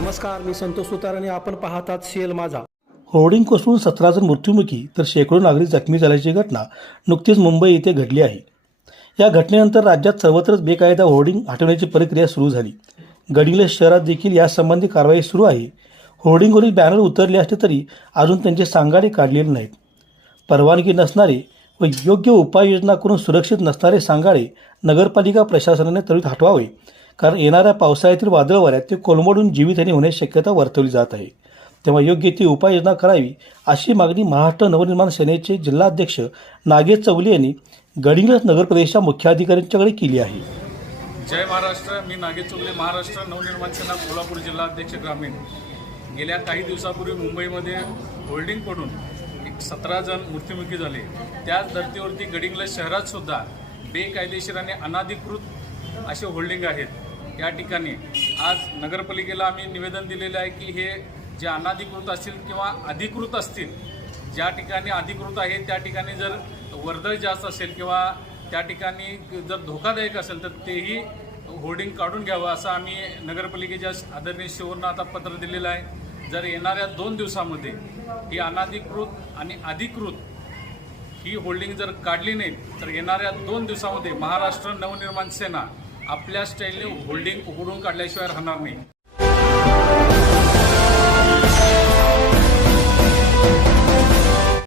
नमस्कार मी संतोष सुतार आणि आपण पाहतात सीएल माझा. होर्डिंग कोसळून सतरा जण मृत्युमुखी तर शेकडो नागरिक जखमी झाल्याची घटना नुकतीच मुंबई येथे घडली आहे. या घटनेनंतर राज्यात सर्वत्रच बेकायदा होर्डिंग हटवण्याची प्रक्रिया सुरू झाली. गडिंग्लज शहरात देखील यासंबंधी कारवाई सुरू आहे. होर्डिंगवरील बॅनर उतरले असले तरी अजून त्यांचे सांगाडे काढलेले नाहीत. परवानगी नसणारे व योग्य उपाययोजना करून सुरक्षित नसणारे सांगाडे नगरपालिका प्रशासनाने त्वरित हटवावे. कारण येणाऱ्या पावसाळ्यातील वादळ वाऱ्यात ते कोलमडून जीवितहानी होण्याची शक्यता वर्तवली जात आहे. तेव्हा योग्य ती उपाययोजना करावी अशी मागणी महाराष्ट्र नवनिर्माण सेनेचे जिल्हाध्यक्ष नागेश चौले यांनी गडिंग्लज नगर प्रदेशच्या मुख्याधिकाऱ्यांच्याकडे केली आहे. जय महाराष्ट्र मी नागेश चोगले महाराष्ट्र नवनिर्माण सेना कोल्हापूर जिल्हाध्यक्ष ग्रामीण. गेल्या काही दिवसापूर्वी मुंबईमध्ये होल्डिंग पडून एक सतरा जण मृत्युमुखी झाले. त्याच धर्तीवरती गडिंग्लज शहरात सुद्धा बेकायदेशीर आणि अनाधिकृत असे होल्डिंग आहेत. या ठिकाणी. आज नगरपालिकेला आम्ही निवेदन दिलेलं आहे की हे जे अनाधिकृत असतील किंवा अधिकृत असतील ज्या ठिकाणी अधिकृत आहे त्या ठिकाणी जर वर्दळ जास्त असेल किंवा त्या ठिकाणी जर धोकादायक असेल तर तेही होर्डिंग काढून घ्यावं असं आम्ही नगरपालिकेच्या आदरणीय शिवरनं आता पत्र दिलेलं आहे. जर येणाऱ्या दोन दिवसामध्ये ही अनाधिकृत आणि अधिकृत ही होल्डिंग जर काढली नाही तर येणाऱ्या दोन दिवसामध्ये महाराष्ट्र नवनिर्माण सेना आपल्या स्टाईलने होल्डिंग उघडून काढल्याशिवाय राहणार नाही.